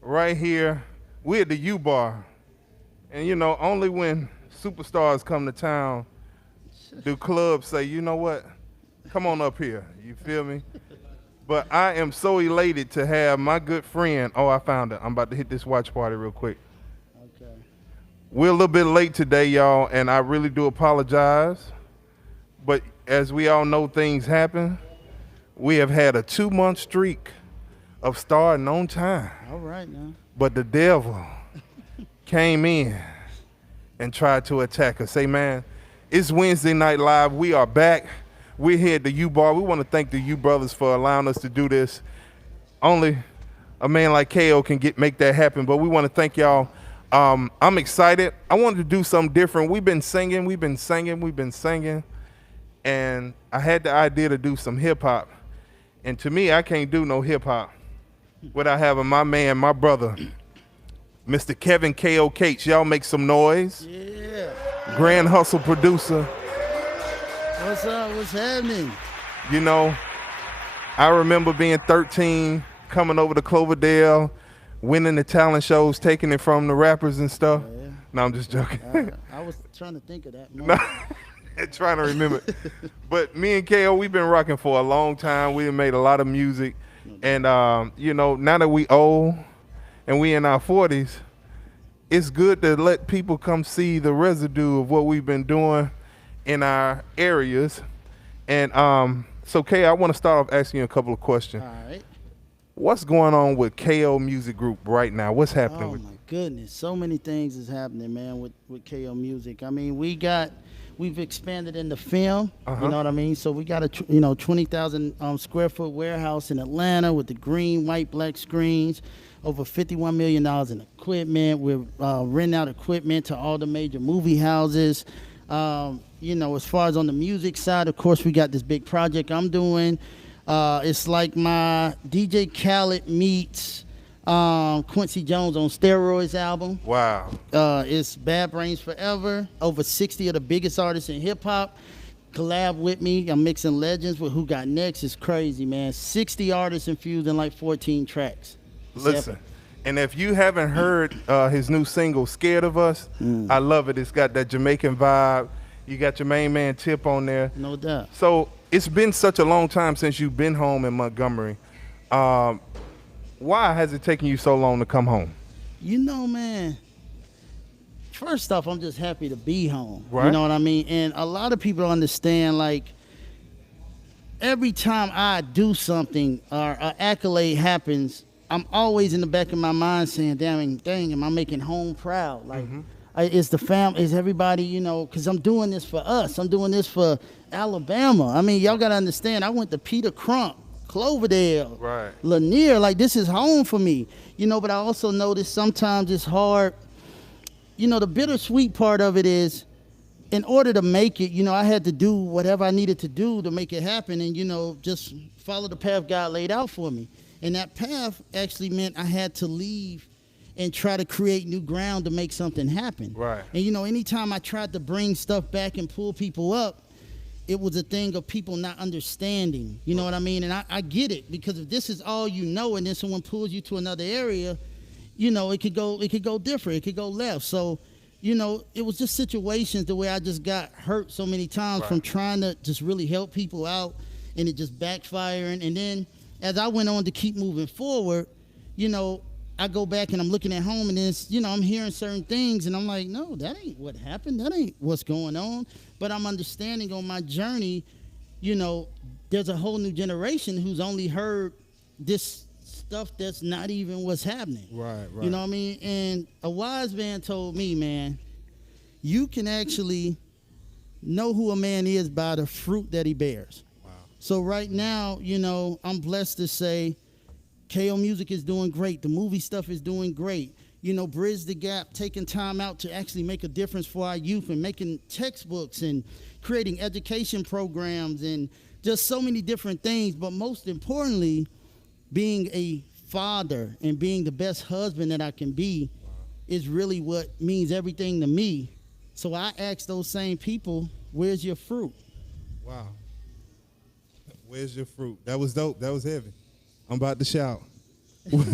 right here. We're at the U Bar, and you know, only when superstars come to town do clubs say, you know what, come on up here. You feel me? But I am so elated to have my good friend. Oh, I found it. I'm about to hit this watch party real quick. Okay. We're a little bit late today, y'all, and I really do apologize. But as we all know, things happen. We have had a 2-month streak of starting on time. All right now. But the devil came in and tried to attack us. Say, man, it's Wednesday Night Live. We are back. We're here at the U Bar. We want to thank the U Brothers for allowing us to do this. Only a man like Khao can make that happen, but we want to thank y'all. I'm excited. I wanted to do something different. We've been singing, and I had the idea to do some hip hop. And to me, I can't do no hip hop without having my man, my brother, Mr. Kevin Khao Cates. Y'all make some noise. Yeah. Grand Hustle producer. What's up? What's happening? You know, I remember being 13, coming over to Cloverdale, winning the talent shows, taking it from the rappers and stuff. Yeah. No, I'm just joking. I was trying to think of that No, moment. trying to remember. But me and Khao, we've been rocking for a long time. We have made a lot of music. And, you know, now that we old and we in our 40s, it's good to let people come see the residue of what we've been doing in our areas. And so, Khao, I want to start off asking you a couple of questions. All right. What's going on with Khao Music Group right now? What's happening Oh with my goodness, so many things is happening, man, with KO Music. I mean, we've expanded into film. Uh-huh. You know what I mean? So we got a 20,000 square foot warehouse in Atlanta with the green, white, black screens. Over $51 million in equipment. We're renting out equipment to all the major movie houses. You know, as far as on the music side, of course, we got this big project I'm doing. It's like my DJ Khaled meets Quincy Jones on steroids album. Wow. It's Bad Brains Forever. Over 60 of the biggest artists in hip hop collab with me. I'm mixing legends with Who Got Next. It's crazy, man. 60 artists infused in like 14 tracks. Listen, and if you haven't heard his new single, Scared of Us, I love it. It's got that Jamaican vibe. You got your main man Tip on there. No doubt. So it's been such a long time since you've been home in Montgomery. Why has it taken you so long to come home? You know, man, first off, I'm just happy to be home. Right. You know what I mean? And a lot of people understand, like, every time I do something or an accolade happens, I'm always in the back of my mind saying, dang, am I making home proud? Like, is the family, is everybody, you know, because I'm doing this for us. I'm doing this for Alabama. I mean, y'all got to understand, I went to Peter Crump, Cloverdale, Right. Lanier. Like, this is home for me, you know, but I also notice sometimes it's hard. You know, the bittersweet part of it is, in order to make it, you know, I had to do whatever I needed to do to make it happen and, you know, just follow the path God laid out for me. And that path actually meant I had to leave and try to create new ground to make something happen. Right. And, you know, anytime I tried to bring stuff back and pull people up, it was a thing of people not understanding. You know what I mean? And I get it, because if this is all you know and then someone pulls you to another area, you know, it could go different. It could go left. So, you know, it was just situations the way I just got hurt so many times from trying to just really help people out, and it just backfiring. And then as I went on to keep moving forward, you know, I go back and I'm looking at home and it's, you know, I'm hearing certain things and I'm like, no, that ain't what happened. That ain't what's going on. But I'm understanding on my journey, you know, there's a whole new generation who's only heard this stuff that's not even what's happening. Right. You know what I mean? And a wise man told me, man, you can actually know who a man is by the fruit that he bears. Wow. So right now, you know, I'm blessed to say KO Music is doing great. The movie stuff is doing great. You know, bridge the gap, taking time out to actually make a difference for our youth and making textbooks and creating education programs and just so many different things. But most importantly, being a father and being the best husband that I can be is really what means everything to me. So I ask those same people, where's your fruit? Wow. Where's your fruit? That was dope. That was heavy. I'm about to shout.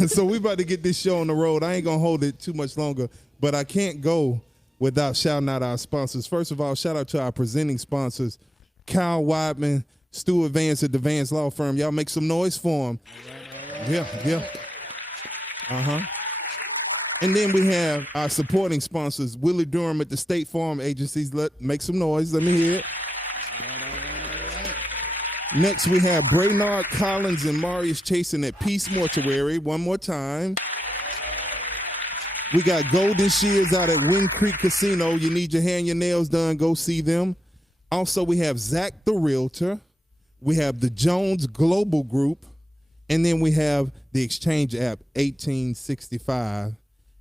So we about to get this show on the road. I ain't gonna hold it too much longer, but I can't go without shouting out our sponsors. First of all, shout out to our presenting sponsors, Khao Weidman, Stewart Vance at the Vance Law Firm. Y'all make some noise for them. Yeah. And then we have our supporting sponsors, Willie Durham at the State Farm Agencies. Make some noise. Let me hear it. Next, we have Brainard Collins and Marius Chasen at Peace Mortuary. One more time. We got Golden Shears out at Wind Creek Casino. You need your hair and your nails done, go see them. Also, we have Zach the Realtor. We have the Jones Global Group. And then we have the exchange app, 1865.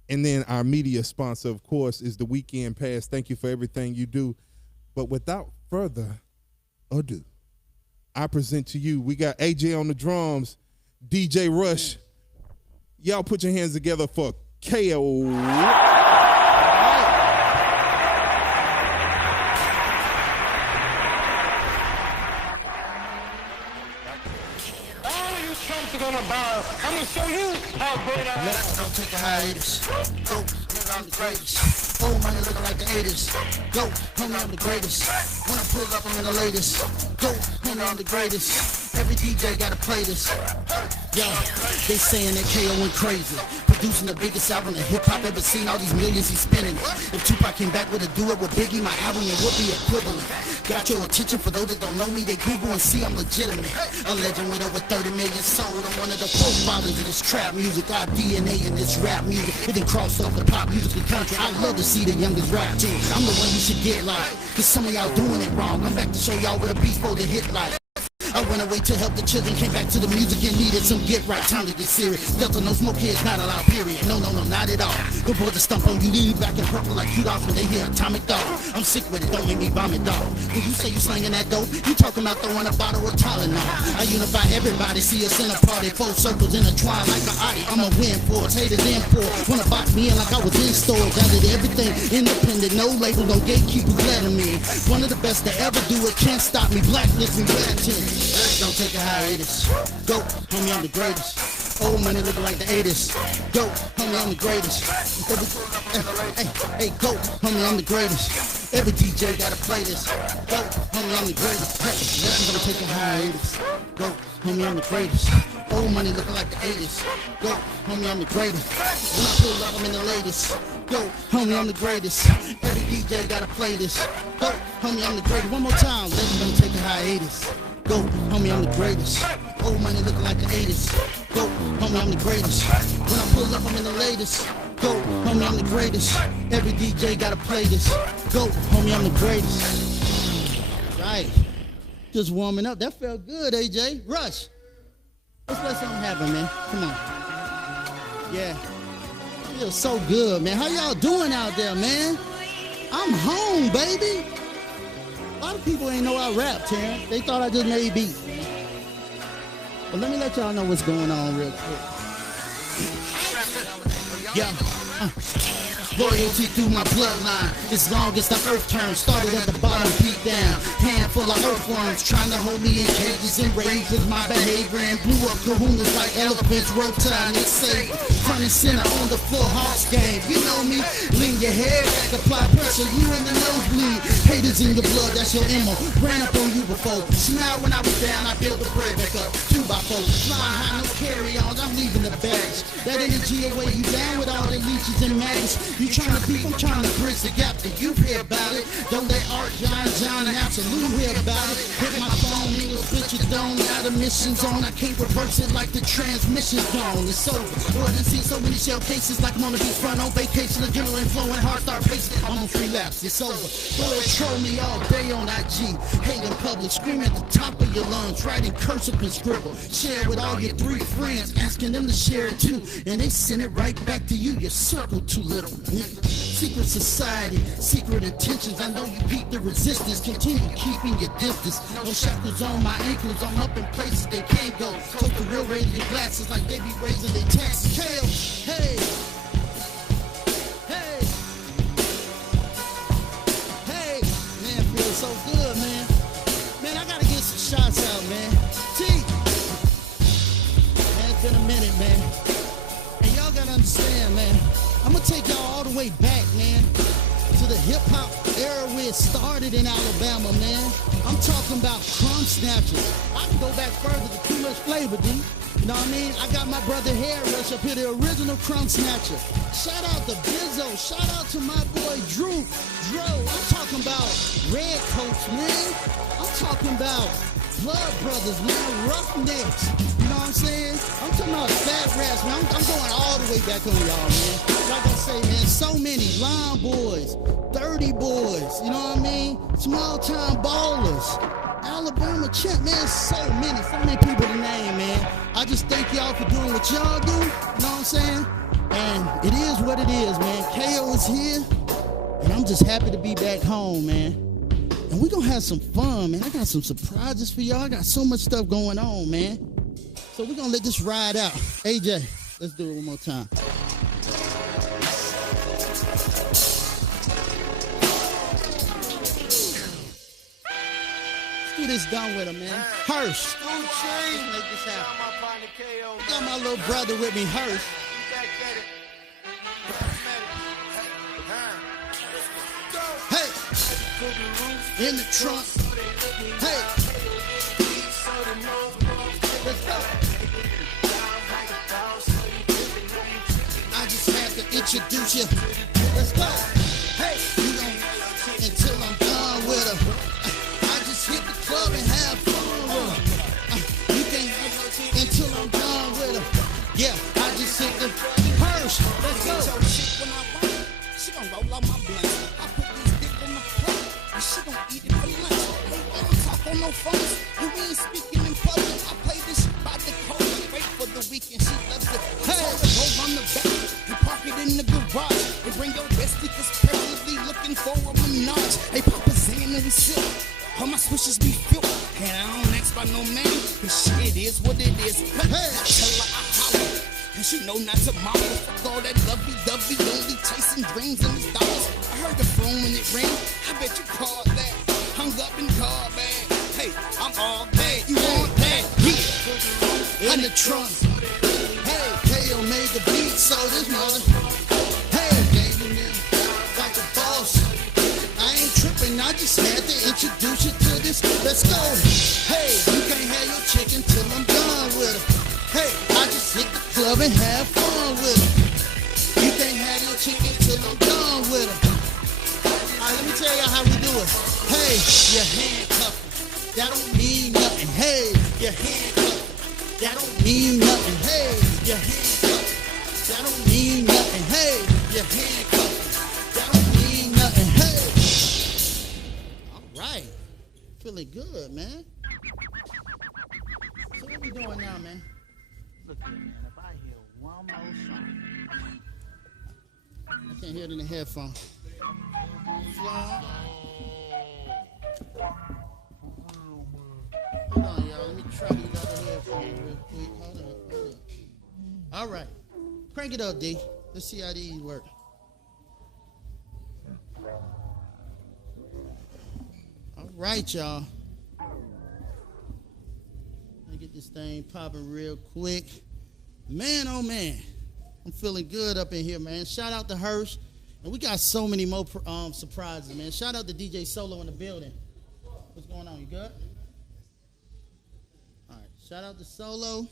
And then our media sponsor, of course, is the Weekend Pass. Thank you for everything you do. But without further ado, I present to you, we got AJ on the drums, DJ Rush. Y'all put your hands together for Khao. I'm gonna show you how great I am. Let's don't take a hiatus. Go, nigga, I'm the greatest. Old money looking like the 80s. Go, homie, I'm the greatest. When I pull up, I'm in the latest. Go, homie, I'm the greatest. Every DJ gotta play this. Yo, they saying that Khao went crazy. Producing the biggest album that hip-hop ever seen. All these millions he's spending. If Tupac came back with a duet with Biggie, my album, it would be equivalent. Got your attention for those that don't know me. They Google and see I'm legitimate. A legend with over 30 million sold. I'm one of the profiles of this trap music. Our DNA in this rap music. It done crossed over pop music and country. I love to see the youngest rap too. I'm the one you should get like. Cause some of y'all doing it wrong. I'm back to show y'all what a beast supposed to hit like. I went away to help the children, came back to the music and needed some get right. Time to get serious. Delta, no smoke kids, not allowed, period. No, not at all. Good boy to stump on you, leave back in purple like Q-Dots when they hear Atomic Dog. I'm sick with it, don't make me vomit, dog. When you say you slinging that dope, you talking about throwing a bottle of Tylenol. I unify everybody, see us in a party, four circles intertwined like an Audi. I'ma win for it, haters in for it. Wanna box me in like I was in storage. I did everything independent, no label, no gatekeepers letting me. One of the best to ever do it, can't stop me, blacklist me, red attention. Don't take a hiatus. Go, homie, I'm the greatest. Old money looking like the 80s. Go, homie, I'm the greatest. Hey, go, homie, I'm the greatest. Every DJ gotta play this. Go, homie, I'm the greatest. Hey, don't take a hiatus. Go, homie, I'm the greatest. Old money looking like the 80s. Go, homie, I'm the greatest. When I pull up, I'm in the latest. Go, homie, I'm the greatest. Every DJ gotta play this. Go, homie, I'm the greatest. One more time, let's don't take a hiatus. Go, homie, I'm the greatest. Old money looking like the 80s. Go, homie, I'm the greatest. When I pull up, I'm in the latest. Go, homie, I'm the greatest. Every DJ gotta play this. Go, homie, I'm the greatest. Right. Just warming up. That felt good, AJ. Rush. Let's let something happen, man. Come on. Yeah. Feels so good, man. How y'all doing out there, man? I'm home, baby. A lot of people ain't know I rap, Terrence. They thought I just made beats. But let me let y'all know what's going on real quick. Yeah. Loyalty through my bloodline. As long as the earth turns, started at the bottom, beat down. Handful of earthworms trying to hold me in cages and rage with my behavior and blew up kahunas like elephants, rope time and safe. Front and center on the full Hawks game. You know me, lean your head back, apply pressure, you in the nosebleed. Haters in your blood, that's your ammo. Ran up on you before. Smile when I was down, I built the bread back up. 2x4, flying high, no carry-ons, I'm leaving the bags. That energy away you down with all the leeches and maggots. You trying to beef, I'm trying to bridge the gap. Do you hear about it? Don't let Art, John, and Absolute hear about it. Hit my phone, niggas, bitches don't. Got a mission zone, I can't reverse it like the transmission's gone. It's over. Boy, I see so many shell cases like I'm on the beach front on vacation. Adrenaline flowing, heart start pacing. Almost relapse, it's over. Go ahead, troll me all day on IG. Hate in public, scream at the top of your lungs. Writing cursive and scribble. Share with all your 3 friends, asking them to share it too. And they send it right back to you. Your circle too little. Secret society, secret intentions. I know you beat the resistance. Continue keeping your distance. No shackles on my ankles. I'm up in places they can't go. Took the real raise your glasses like they be raising their taxes. Khao, hey, hey, hey, man, feels so good, man. Man, I gotta get some shots out, man. T, man, it's been a minute, man. saying, man? I'm gonna take y'all all the way back, man, to the hip hop era where it started in Alabama, man. I'm talking about crumb snatchers. I can go back further to Too Much Flavor, D. You know what I mean? I got my brother Hair Rush up here, the original crumb snatcher. Shout out to Bizzo. Shout out to my boy Drew. I'm talking about Red Coats, man. I'm talking about Blood Brothers, man. Roughnecks. You know what I'm saying? I'm talking about Fat Rats, man. I'm going all the way back on y'all, man. Like I say, man, so many Line Boys, 30 Boys, you know what I mean? Small time ballers. Alabama champ, man, so many people to name, man. I just thank y'all for doing what y'all do, you know what I'm saying? And it is what it is, man. KO is here, and I'm just happy to be back home, man. And we're gonna have some fun, man. I got some surprises for y'all. I got so much stuff going on, man. So we're gonna let this ride out. AJ, let's do it one more time. Get this done with him, man. Hirsch. Let's make this happen. Got my little brother with me, Hirsch. Hey, in the trunk. Hey, let's go. I just have to introduce you. Let's go. Hey, you don't until I'm done with her. I just hit the club and have fun with her. You can't until I'm done with her. Yeah, I just hit the Hirsch. Let's go. She gon' roll out my blunt. I put this dick on the plate, and she gon' eat it for lunch. I don't talk on no phones, and we ain't speaking in public. I play this shit by the code, wait for the weekend. She loves it. Hey, go run the back and park it in the garage, and bring your bestie 'cause preferably looking for a menage. Hey, Papa Zan and we sit. All my switches be filled, and I don't ask by no man, 'cause shit is what it is. Hey, I tell her I holler. And she know not to mouth. Fuck all that lovey-dovey, only chasing dreams and the dollars. I heard the phone when it rang. I bet you called that. Hung up and called back. Hey, I'm all bad. You want that? Yeah. In the trunk. Hey, KO made the beat, so this mother. Hey, gave me like a boss. I ain't tripping, I just had to introduce you to this. Let's go. Hey, you can't have your chicken till I'm done with her. Hey, I just hit the club and have fun with her. You can't have your chicken till I'm done with her. Alright, let me tell you how we do it. Hey, you're handcuffed. That don't mean nothing. Hey, you're handcuffed. That don't mean nothing. Hey, you're handcuffed. That don't mean nothing. Hey, you're handcuffed. That don't mean nothing. Hey. Alright. Feeling good, man. So what we doing now, man? Look here, man, if I hear one more song. I can't hear it in the headphones. Fly. Hold on, y'all. Let me try these other headphones real quick. Hold up. All right. Crank it up, D. Let's see how these work. All right, y'all. Get this thing popping real quick. Man, oh man, I'm feeling good up in here, man. Shout out to Hirsch. And we got so many more surprises, man. Shout out to DJ Solo in the building. What's going on? You good? All right. Shout out to Solo.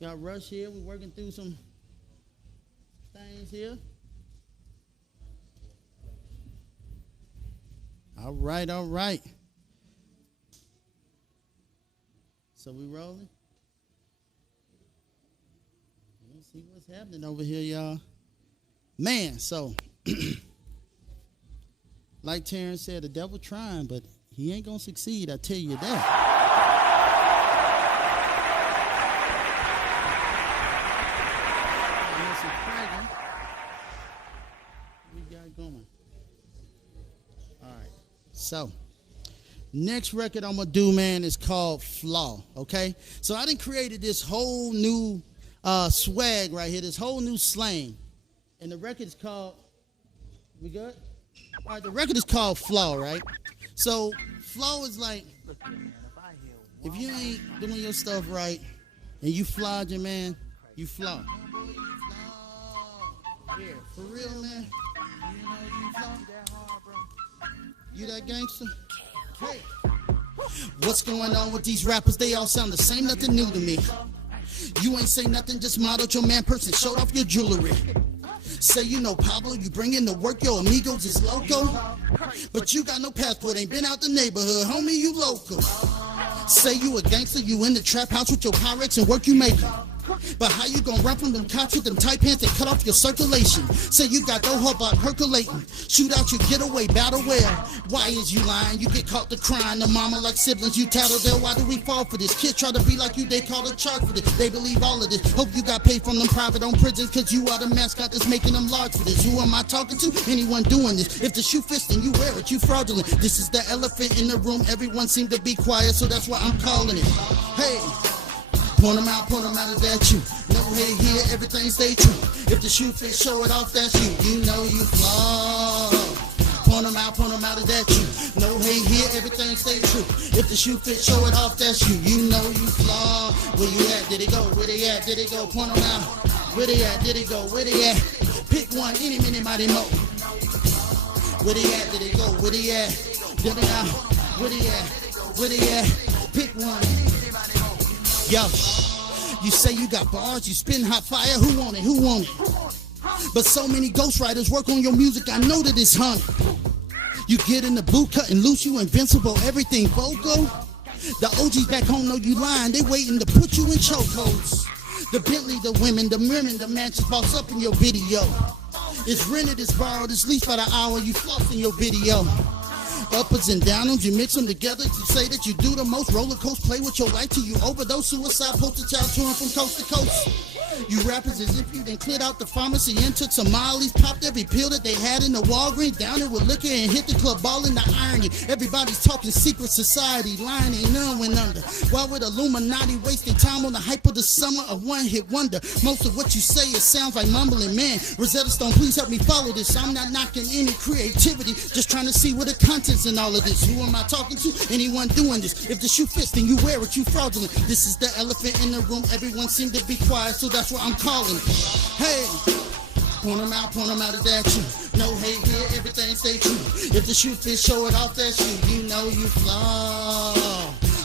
Got Rush here. We're working through some things here. All right. So we rolling? Let's see what's happening over here, y'all. Man, so like Terrence said, the devil trying, but he ain't gonna succeed, I tell you that. We got going. All right. So next record I'm gonna do, man, is called Flaw, okay? So I done created this whole new swag right here, this whole new slang. And the record is called, we good? All right, the record is called Flaw, right? So Flaw is like, look here, man, if you ain't doing your stuff right and you flogging, man, you flaw. Yeah, for real, man. You know you flow. You that gangster? Hey. What's going on with these rappers? They all sound the same, nothing new to me. You ain't say nothing, just modeled your man person, showed off your jewelry. Say you know Pablo, you bring in the work, your amigos is loco. But you got no passport, ain't been out the neighborhood, homie, you local. Say you a gangster, you in the trap house with your Pyrex and work you make. But how you gon' run from them cops with them tight pants and cut off your circulation? Say you got no hope about percolating. Shoot out your getaway, battle well. Why is you lying? You get caught the crying. The mama like siblings, you tattletale. Why do we fall for this? Kids try to be like you, they call a charge for this. They believe all of this. Hope you got paid from them private-owned prisons, cause you are the mascot that's making them large for this. Who am I talking to? Anyone doing this. If the shoe fits, then you wear it, you fraudulent. This is the elephant in the room. Everyone seem to be quiet, so that's why I'm calling it. Hey. Point them out, is that you? No hate here, everything stay true. If the shoe fits, show it off, that's you. You know you flaw. Point them out, is that you? No hate here, everything stay true. If the shoe fits, show it off, that's you. You know you flaw. Where you at? Did it go? Where they at? Did it go? Point them out. Where they at? Did it go? Where they at? Pick one, any, minute, mighty, mo. Where they at? Did it go? Where they at? Did it out? Where they at? Where they at? Pick one. Yo, you say you got bars, you spin hot fire, who want it, who want it? But so many ghostwriters work on your music, I know that it's haunted. You get in the booth, cutting loose, you invincible, everything vocal. The OGs back home know you lying, they waiting to put you in chokeholds. The Bentley, the women, the women, the mansions boss up in your video. It's rented, it's borrowed, it's leased by the hour, you floss in your video. Uppers and downers, you mix them together to say that you do the most. Roller coaster, play with your life till you overdose. Suicide, poster child touring from coast to coast. You rappers as if you done cleared out the pharmacy and took some Molly's, popped every pill that they had in the Walgreens, down it with liquor and hit the club ball in the irony. Everybody's talking secret society, lying ain't none went under. Why would Illuminati wasting time on the hype of the summer, a one-hit wonder? Most of what you say, it sounds like mumbling, man. Rosetta Stone, please help me follow this. I'm not knocking any creativity, just trying to see what the content's in all of this. Who am I talking to? Anyone doing this? If the shoe fits, then you wear it, you fraudulent. This is the elephant in the room, everyone seem to be quiet, so that's what I'm calling it. Hey, point them out, is that you? No hate here, everything stay true. If the shoe fits, show it off, that's you. You know you flaw.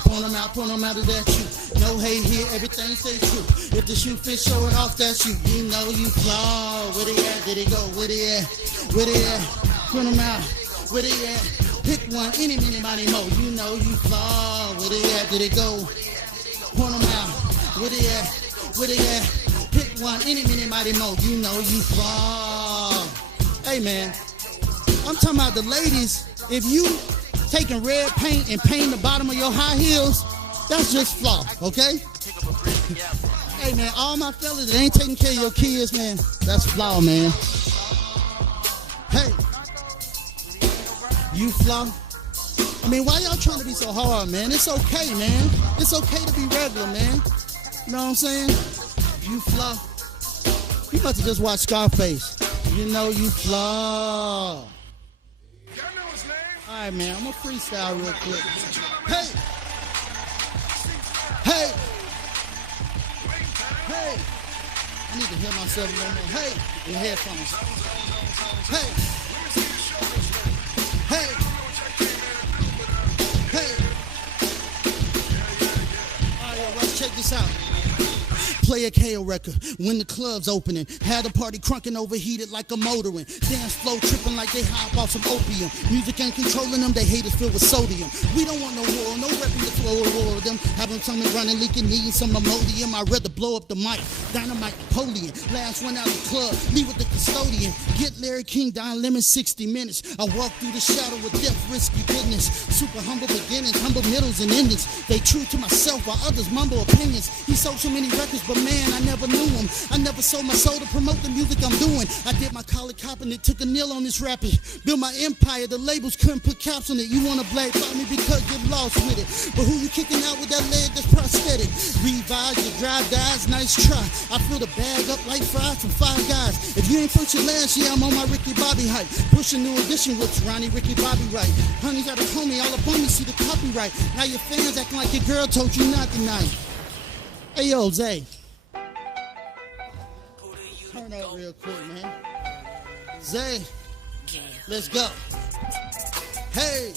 Point them out, is that you? No hate here, everything stay true. If the shoe fits, show it off, that's you. You know you flaw. Where they at? Did it go? Where they at? Where they at? Point them out. Where they at? Pick one, any, minute, mighty, mo. You know you flaw. Where they at? Did it go? Point them out. Where they at? Where they at? Pick one, any, minute, mighty, mo. You know you flaw. Hey, man. I'm talking about the ladies. If you taking red paint and painting the bottom of your high heels, that's just flaw, okay? Hey, man, all my fellas that ain't taking care of your kids, man, that's flaw, man. Hey. You flaw? I mean, why y'all trying to be so hard, man? It's okay, man. It's okay to be regular, man. You know what I'm saying? You flaw. You must have just watched Scarface. You know you flaw. Y'all know his name? All right, man. I'm gonna freestyle real quick. Hey! Hey! Hey! I need to hear myself a little more. Hey! In the headphones. Hey! Hey! Hey! All right, yo, let's check this out. Play a KO record when the club's opening. Had a party crunking overheated like a motoring. Dance flow tripping like they high off some opium. Music ain't controlling them, they haters filled with sodium. We don't want no war, no repping to throw a war of them. Have them coming running, leaking, needing some Imodium. I'd rather blow up the mic, dynamite Napoleon. Last one out the club, leave with the custodian. Get Larry King, Don Lemon, 60 minutes. I walk through the shadow of death, risky business. Super humble beginnings, humble middles and endings. They true to myself while others mumble opinions. He sold so many records, but man, I never knew him. I never sold my soul to promote the music I'm doing. I did my college cop and it took a nil on this rapping. Built my empire, the labels couldn't put caps on it. You wanna blame me because you're lost with it. But who you kicking out with that leg that's prosthetic? Revise your drive guys, nice try. I fill the bag up like fries from Five Guys. If you ain't first your last year, I'm on my Ricky Bobby hype. Push a new edition with Ronnie Ricky Bobby right. Honey got a homie all up on me, see the copyright. Now your fans acting like your girl told you not tonight. Hey yo, Zay. Turn up real quick, man. Zay, let's go. Hey,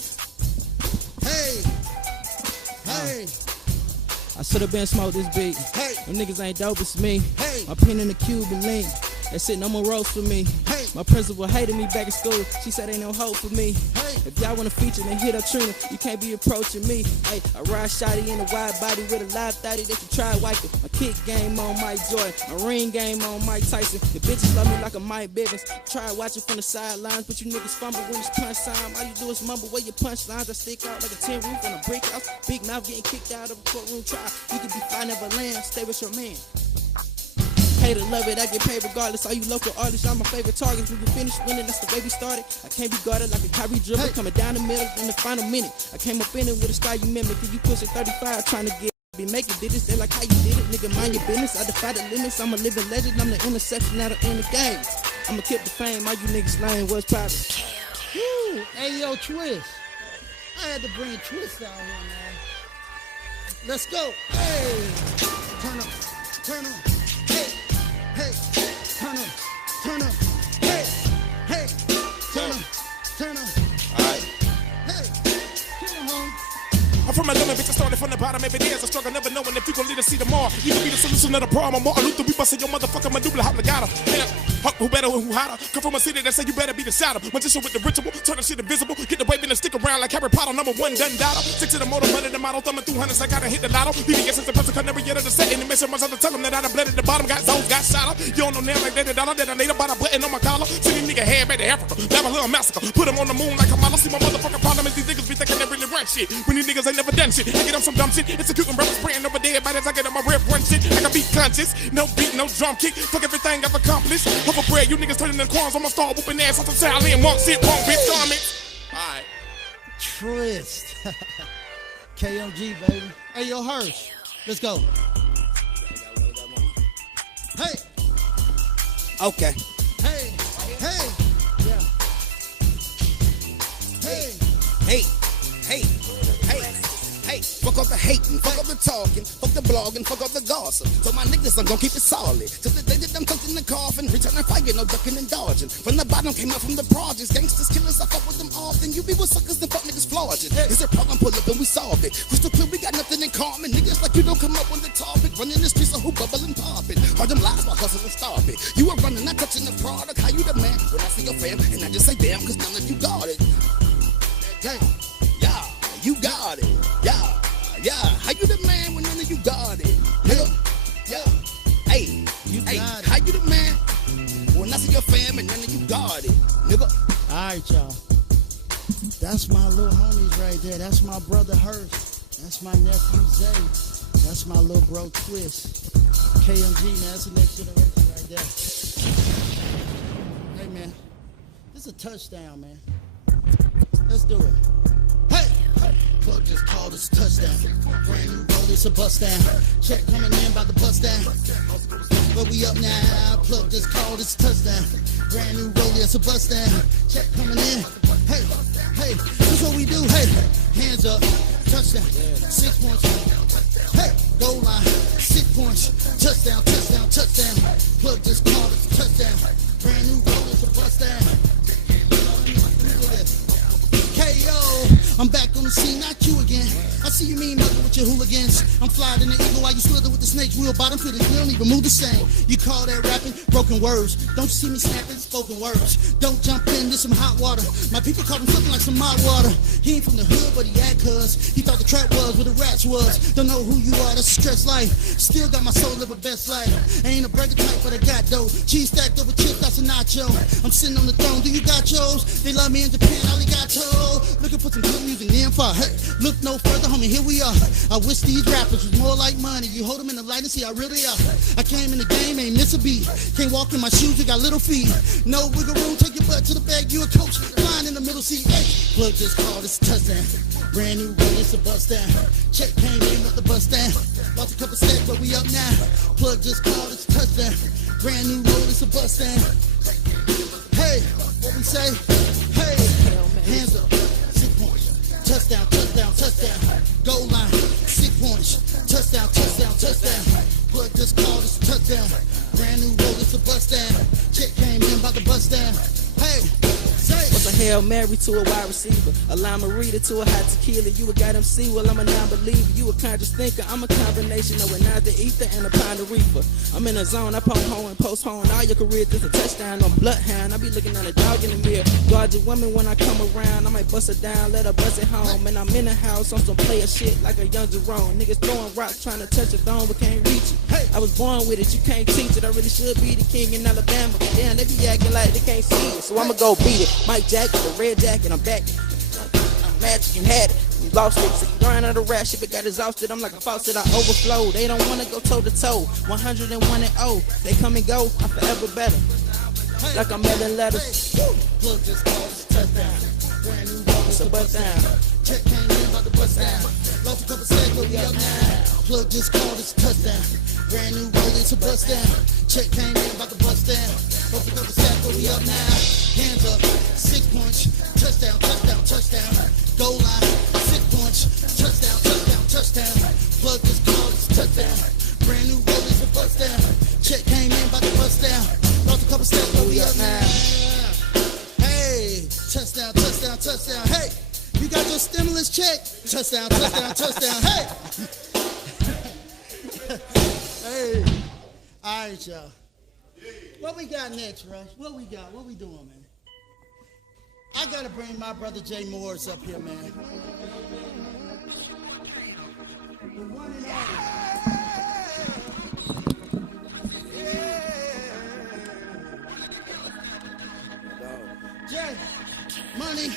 hey, hey. I should've been smoked this beat. Hey. Them niggas ain't dope as me. Hey. My pen in the Cuban link. That shit no more roast for me. Hey. My principal hated me back in school. She said ain't no hope for me. Hey. If y'all wanna feature, then hit up Trina. You can't be approaching me. Hey, I ride shotty in a wide body with a live 30 that you try wiping. My kick game on Mike Joy. My ring game on Mike Tyson. The bitches love me like a Mike Bivens. Try watching from the sidelines, but you niggas fumble when it's punch time. All you do is mumble where your punchlines. I stick out like a tin roof on a brick house. Big mouth getting kicked out of a courtroom trial. You can be fine, never land. Stay with your man. Hate or love it, I get paid regardless. All you local artists, y'all my favorite targets. When you finish winning, that's the way we started. I can't be guarded like a Kyrie dribble, coming down the middle in the final minute. I came up in it with a style you mimic. Did you push it 35 trying to get be making digits? They like how you did it, nigga. Mind your business. I defy the limits. I'm a living legend. I'm the interception out in the game. I'ma keep the fame. All you niggas lame. What's poppin'? Woo. Hey, yo, Twist. I had to bring Twist out here, man. Let's go. Hey, turn up, turn up. Hey, hey, turn up, turn up. Hey, hey, turn up, turn up. All right. Hey, come on, home. I'm from a lemon, bitch. I started from the bottom. Every day is a struggle, never knowing if you gon' lead us see tomorrow. You can be the solution of the problem. I'm Martin Luther. We bustin' your motherfucking medulla oblongata. Who better and who hotter? Come from a city that say you better be the shadow. Magician with the ritual, turn the shit invisible. Get the wave and stick around like Harry Potter. Number one, done data. Stick to the motor, money the model. Thumbing through hundreds, I gotta hit the lotto. BBS is the person, could never get at the set. And the mission was to tell them that I done bled at the bottom. Got zones, got shot up. You don't know now like that dollar that I laid about a button on my collar. Send these nigga head back to Africa. Have a little massacre. Put them on the moon like a model. See my motherfucking problem is these niggas be thinking they really run shit. When these niggas ain't never done shit. I get them some dumb shit. Executing brothers praying over dead bodies. I get on my rip run shit. I can be conscious. No beat, no drum kick. Fuck everything I've accomplished. Over bread, you niggas turning in qualms. I'ma start whooping ass off the salad and won't sit, won't bitch comments. Alright. Twist. KMG, baby. Hey, yo, Hirsch. Let's go. Hey, Okay. hey, hey. Yeah. Hey. Hey, hey, hey, hey. Fuck all the hating, fuck all the talking, fuck the blogging, fuck all the gossip. So my niggas, I'm gon' keep it solid. Till the day that I'm cooked in the coffin, returning fire, no ducking and dodging. From the bottom, came up from the projects. Gangsters, killers, I fuck with them often. You be with suckers and fuck niggas flogging. It's a problem, pull up and we solve it. Crystal clear, we got nothing in common. Niggas like you don't come up on the topic. Running the streets of who bubbling popping. Hard them lies while hustling stop it. You are running, not touching the product. How you the man? When I see your fam, and I just say damn, cause none of you got it. Hey. Yeah, you got it. Yeah, yeah. How you the man when none of you got it? Nigga. Yeah. Hey, You hey. got it. How you the man when I see your fam and none of you got it? Nigga. All right, y'all. That's my little homies right there. That's my brother Hirsch. That's my nephew Zay. That's my little bro Twist. KMG, man. That's the next generation right there. Hey, man. This is a touchdown, man. Let's do it. Hey! Plug just called us a touchdown. Brand new roll, it's a bust down. Check coming in by the bust down. But we up now. Plug just called us a touchdown. Brand new roll, it's a bust down. Check coming in. Hey, hey, this what we do. Hey, hands up, touchdown, 6 points. Hey, goal line, 6 points. Touchdown, touchdown, touchdown. Plug just called us a touchdown. Brand new roll, it's a bust down. KO, I'm back on the scene, not you again. I see you mean nothing with your hooligans. I'm flying in the eagle while you slither with the snakes. Wheel bottom fitters, we don't even move the same. You call that rapping? Broken words. Don't you see me snapping? Spoken words. Don't jump in, this some hot water. My people call him something like some hot water. He ain't from the hood, but he act cuz. He thought the trap was where the rats was. Don't know who you are, that's a stress life. Still got my soul, live a best life. Ain't a burger type, but I got dough. Cheese stacked over chips, that's a nacho. I'm sitting on the throne, do you got yours? They love me in Japan, all they got told. Looking for some good music, then far. Hey, look no further, homie, here we are. I wish these rappers was more like money. You hold them in the light and see how real they are. I came in the game, ain't miss a beat. Can't walk in my shoes, you got little feet. No wiggle room, take your butt to the bag, you a coach. Flying in the middle seat, hey. Plug just called, it's a touchdown. Brand new roll, it's a bust down. Check came in, let the bust down. Lost a couple stacks, but we up now. Plug just called, it's a touchdown. Brand new roll, it's a bust down. Hey, what we say? Hey, hands up. Touchdown, touchdown, touchdown. Goal line, 6 points. Touchdown, touchdown, touchdown. Plug just called us a touchdown. Brand new roll, it's a bust down. Check came in by the bust down. Hail Mary to a wide receiver, a lima reader to a hot tequila. You a goddamn MC, well I'm a non-believer. You a conscious thinker, I'm a combination of a nine to ether and a pound of reefer. I'm in a zone, I poke home and post home. All your career just a touchdown on bloodhound. I be looking at a dog in the mirror. Guard your woman when I come around. I might bust her down, let her bust it home. And I'm in the house on some player shit like a young Jerome. Niggas throwing rocks trying to touch a dome but can't reach it. I was born with it, you can't teach it. I really should be the king in Alabama. But damn, they be acting like they can't see it. So I'ma go beat it. Mike Jack with the red jacket, I'm back. I'm magic and had it. You lost it, so you learn how to rap shit, but got exhausted. I'm like a faucet, I overflow. They don't wanna go toe to toe. 101 and 0. They come and go, I'm forever better. Like I'm mailing letters. Plug just called us a touchdown. Brand new roll, It's a bust down. check came in, about to bust down. Lost a couple seconds, but we up now. Plug just called us a touchdown. Brand new roll, it's a bust down. Check came in, about to bust down. Lost a couple seconds, but we up now. Hands up, 6 points, touchdown, touchdown, touchdown. Goal line, 6 points, touchdown, touchdown, touchdown. Plug just called us a touchdown. Brand new roll, it's a bust down. Check came in, about to bust down. Lost a couple seconds, but we up now. Hey, touchdown, touchdown, touchdown. Hey, you got your stimulus check? Touchdown, touchdown, touchdown. Hey. Hey. All right, y'all. What we got next, Rush? What we got? What we doing, man? I gotta bring my brother Jay Morris up here, man. The one and only. Jay, money.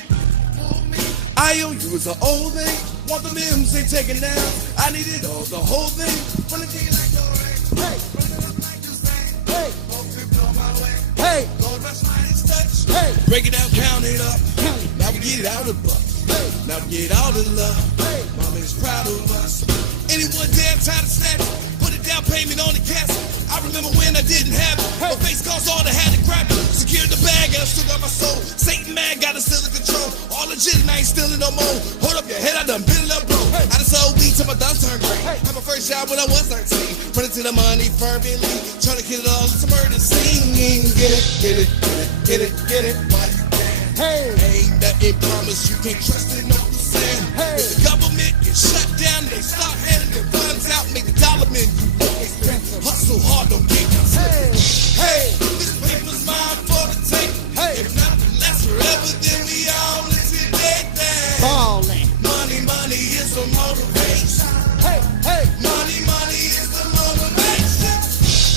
I owe you as an old thing. Want the limbs ain't taken down. I need it all, the whole thing. Wanna take it like the rain. Hey. Run it up like the same. Hey. Hope it blow my way. Hey. Gold rush, Midas touch. Hey. Break it down, count it up. Count it. Now we get it out of the bucks. Hey. Now we get all the love. Hey. Mama is proud of us. Anyone dare try to snatch it? Put a down payment on the casket. I remember when I didn't have it. My face caused all the had to grab it. Secured the bag and I still got my soul. Satan man got us still in control. All legit and I ain't stealing no more. Hold up your head, I done been it up, bro. I done sold weed till my thumbs turned gray. Had my first job when I was 13. Running to the money fervently. Trying to get it all, it's a murder scene. Get it, get it, get it, get it, get it. While you can. Hey. Ain't nothing promised, you can't trust it, no percent. Hey. If the government gets shut down, they start handing their funds out, make the dollar men you work expensive. Hustle hard, don't get Hey. Hey, this paper's mine for the take. Hey. If nothing lasts forever, then we all into that thing. Ballin'. Money, money is the motivation. Hey. Hey. Money, money is the motivation.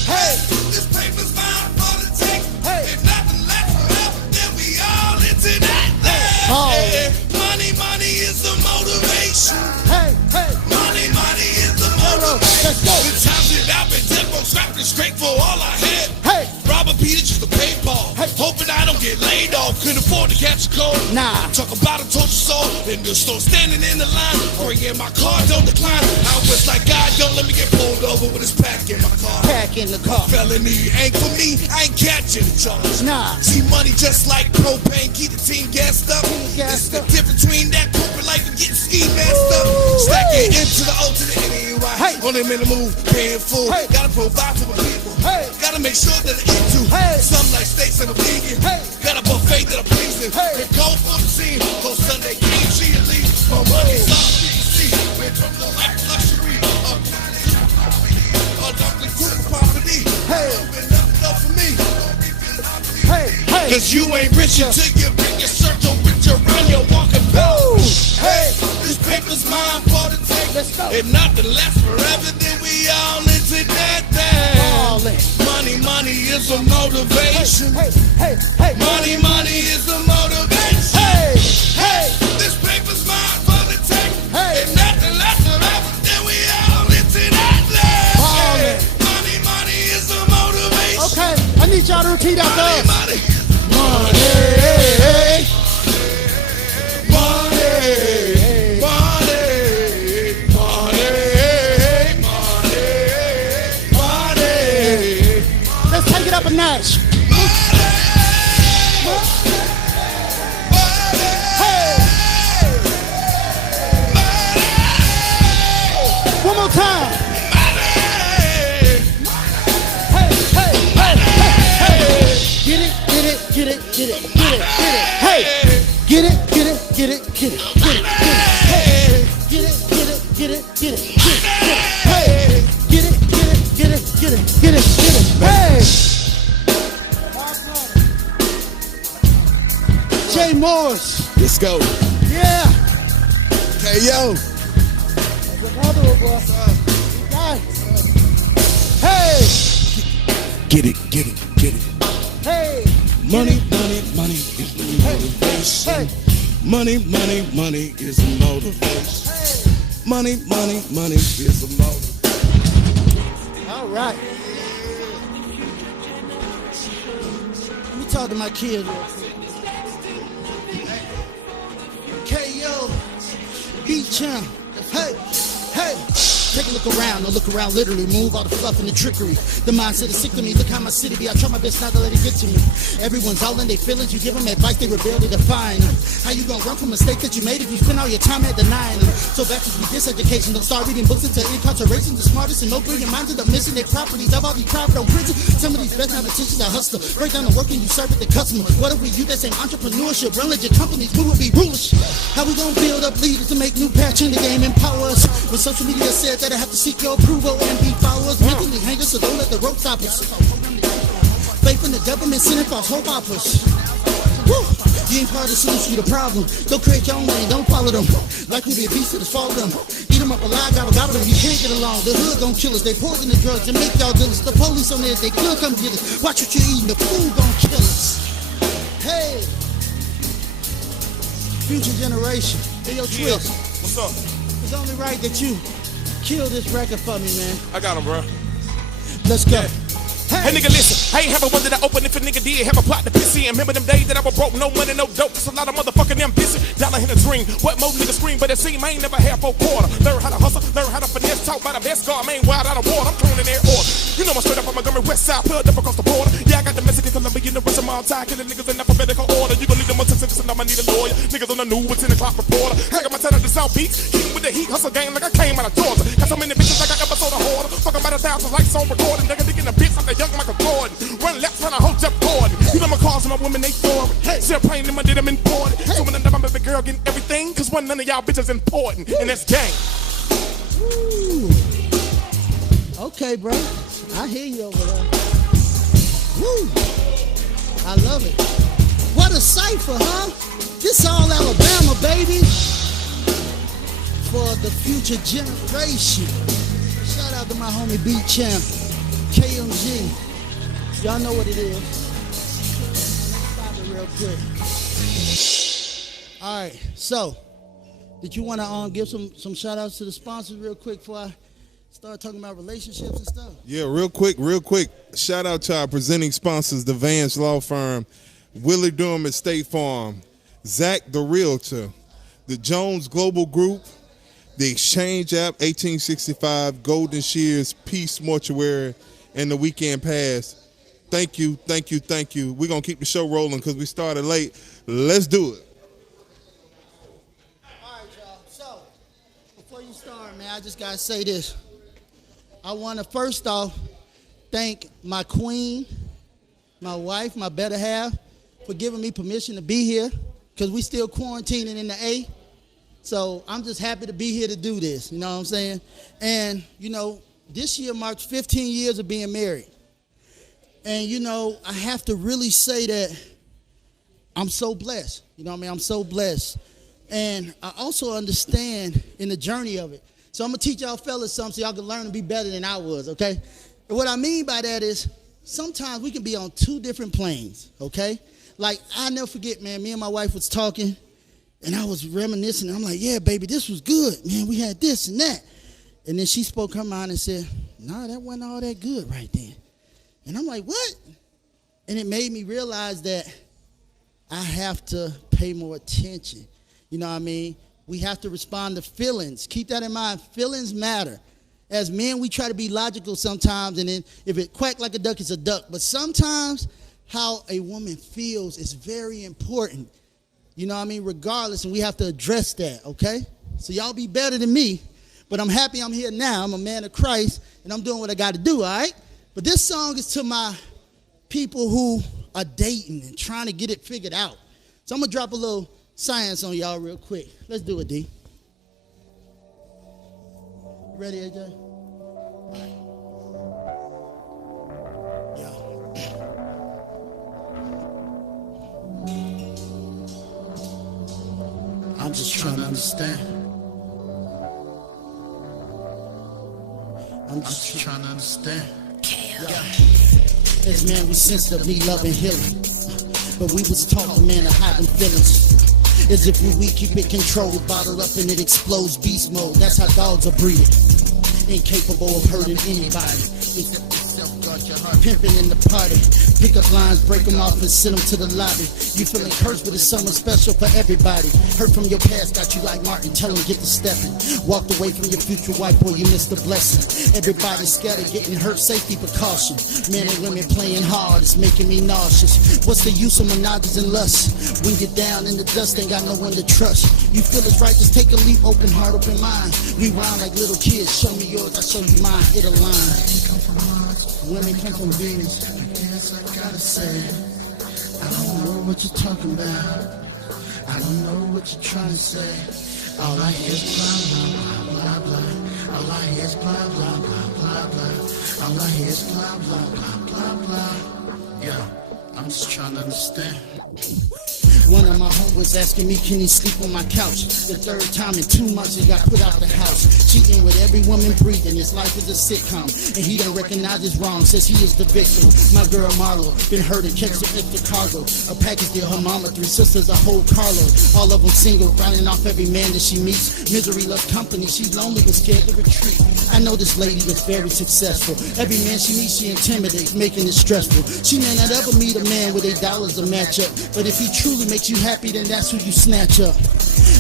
Hey, this paper's mine for the take. Hey. If nothing lasts forever, then we all into that thing. Ballin'. Hey, money, money is the motivation. Hey. Hey. Money, money is the motivation. Let's go. The times that I've been tempo strapped and straight for all I had. Hey. Robert Peter just to pay Paul. Hey. Hoping I don't get laid off. Couldn't afford to catch a cold. Nah. Talk about a torture soul. In the store standing in the line. Bringing my car, don't decline. I was like, God, don't let me get pulled over with this pack in my car. Pack in the car. Felony ain't for me. I ain't catching the charge. Nah. See money just like propane. Keep the team gassed up. Gassed It's the up. difference between that corporate life and getting ski masked up. Stack it into the O to the N-E-Y. Hey. On them in the move, paying full. Hey. Gotta provide for my people. Hey. Gotta make sure that I eat too. Hey. Some like steaks and a vegan. Hey. Got a buffet that I'm pleasing. Hey. And go for the scene. Go Sunday, King G at least. My money's all BBC. Went from the life luxury. Dr. Quick property. Hey. Open up the door for me. Hey. Hey. Cause you ain't rich until you bring your circle rich around your walking Woo. Hey, this paper's mine for the take. Let's go. If nothing lasts forever, then we all into that thing. Ballin'. Money, money is a motivation. Hey. Hey. Hey. Money, money is a motivation. Hey. Hey. This paper's mine for the take. Hey. If nothing lasts forever, then we all into that thing. Ballin'. Money, money is a motivation. Okay. I need y'all to repeat after Money, us. money. Let's take it up a notch. One more time. Hey, hey, hey, hey, hey. Get it, get it, get it, get it, get it, get it. Hey. Get it, get it, get it, get it, get it, hey, get it, get it, get it, get it, get it, hey, get it, get it, get it, get it, get it, get it, hey. Jay Morris. Let's go. Yeah. Hey, yo. That's another one, boy. Nice. Hey. Get it, get it, get it. Hey. Money, money, money is the motivation. Hey. Money, money, money is the motivation. Hey. Money, money, money is the motivation. All right. Let me talk to my kids real quick. KO, beat champ. Hey, hey. Take a look around, no look around, literally move all the fluff and the trickery. The mindset is sick to me, look how my city be. I try my best not to let it get to me. Everyone's all in their feelings, you give them advice, they rebel, they define them. How you gonna run from mistakes that you made if you spend all your time at denying them? So back to diseducation, don't start reading books into incarceration. The smartest and no brilliant minds end up missing their properties. I've already private on prison. Some of these best politicians are hustler. Break down the work and you serve it the customer. What if we use that same entrepreneurship? Run legit companies, we will be rulership. How we gonna build up leaders to make new patch in the game, empower us? When social media said that I have to seek your approval and be followers, mentally hang us, so don't let the rope stop us. Faith in the government, sending false hope operas. Woo! You ain't part of the solution, you the problem. Don't create your own lane, don't follow them. Like we be a beast to just follow them. Eat them up alive, gobble them. You can't get along. The hood gon' kill us. They poison the drugs and make y'all dealers. The police on there, they could come get us. Watch what you're eating, the food gon' kill us. Hey, future generation. Hey, yo, Twist. What's up? It's only right that you kill this record for me, man. I got him, bro. Let's go. Yeah. Hey nigga, listen, I ain't have a one that I open if a nigga did have a plot to piss in. Remember them days that I was broke, no money, no dope. Just a lot of motherfucking them busy. Dollar in a dream. What most niggas scream, but it seem I ain't never had for quarter. Learn how to hustle, learn how to finesse. Talk about the best guard, man, wild out of water. I'm throwing in their order. You know I'm straight up on Montgomery West Side, pulled up across the border. Yeah, I got the Mexican, Colombian, the rest of my time. Killing niggas in alphabetical order. You gon' leave them a sentence and I'ma need a lawyer. Niggas on the news with 10 o'clock reporter. I got my 10 to South Beach. Heat with the heat, hustle game like I came out of Georgia. Got so many bitches like I ever sold a hoarder. Fucking by the thousands like on recording. Nigga digging the bitch like the young Michael Jordan. Run left, trying to hold up Gordon. You know my cars and my women, they foreign. Hey. Still playing them, I did them important. So when I know my baby girl getting everything, cause one none of y'all bitches important. And that's gang. Woo. Okay, bro. I hear you over there. Woo. I love it. What a cipher, huh? This all Alabama, baby. For the future generation. Shout out to my homie Beat Champ, KMG. Y'all know what it is. Stop it real quick. All right, so did you want to give some shout outs to the sponsors real quick before I start talking about relationships and stuff? Yeah, real quick. Shout out to our presenting sponsors, the Vance Law Firm, Willie Durham at State Farm, Zach the Realtor, the Jones Global Group, the Exchange App, 1865, Golden Shears, Peace Mortuary, and the Weekend Pass. Thank you. We're going to keep the show rolling because we started late. Let's do it. All right, y'all. So, before you start, man, I just got to say this. I want to first off thank my queen, my wife, my better half, for giving me permission to be here because we still quarantining in the A. So, I'm just happy to be here to do this. You know what I'm saying? And, you know, this year marks 15 years of being married. And, you know, I have to really say that I'm so blessed. You know what I mean? I'm so blessed. And I also understand in the journey of it. So I'm going to teach y'all fellas something so y'all can learn to be better than I was, okay? And what I mean by that is sometimes we can be on two different planes, okay? Like, I'll never forget, man, me and my wife was talking, and I was reminiscing. I'm like, yeah, baby, this was good. Man, we had this and that. And then she spoke her mind and said, nah, that wasn't all that good right then. And I'm like, what? And it made me realize that I have to pay more attention. You know what I mean? We have to respond to feelings. Keep that in mind. Feelings matter. As men, we try to be logical sometimes, and then if it quack like a duck, it's a duck. But sometimes how a woman feels is very important. You know what I mean? Regardless, and we have to address that, okay? So y'all be better than me, but I'm happy I'm here now. I'm a man of Christ, and I'm doing what I got to do, all right? But this song is to my people who are dating and trying to get it figured out. So I'm going to drop a little science on y'all real quick. Let's do it, D. Ready, AJ? I'm just trying to understand. I'm just trying to understand. As man, we sensitive, need love and healing. But we was taught, man, to hide them feelings. As if we keep it controlled, bottled up and it explodes beast mode. That's how dogs are breeding. Incapable of hurting anybody. Pimping in the party. Pick up lines, break them off and send them to the lobby. You feeling cursed, but it's something special for everybody. Heard from your past, got you like Martin, tell him get to stepping. Walked away from your future white boy, you missed the blessing. Everybody scared of getting hurt, safety precaution. Men and women playing hard, it's making me nauseous. What's the use of monogamous and lust? When you're down in the dust, ain't got no one to trust. You feel it's right, just take a leap, open heart, open mind. Rewind like little kids, show me yours, I show you mine, hit a line. Women come from Venus, I guess I gotta say, I don't know what you're talking about. I don't know what you're trying to say. All I hear is blah, blah, blah, blah. All I hear is blah, blah, blah, blah, blah. All I hear is blah, blah, blah, blah, blah. Yeah, I'm just trying to understand. One of my homies asking me, can he sleep on my couch? The third time in 2 months he got put out the house. Cheating with every woman breathing, his life is a sitcom. And he don't recognize his wrong, says he is the victim. My girl Marlo, been hurt and catch the extra cargo. A package deal, her mama, 3 sisters, a whole carload. All of them single, running off every man that she meets. Misery loves company, she's lonely but scared to retreat. I know this lady is very successful. Every man she meets, she intimidates, making it stressful. She may not ever meet a man with $8 to match up. But if he truly makes you happy, then that's who you snatch up.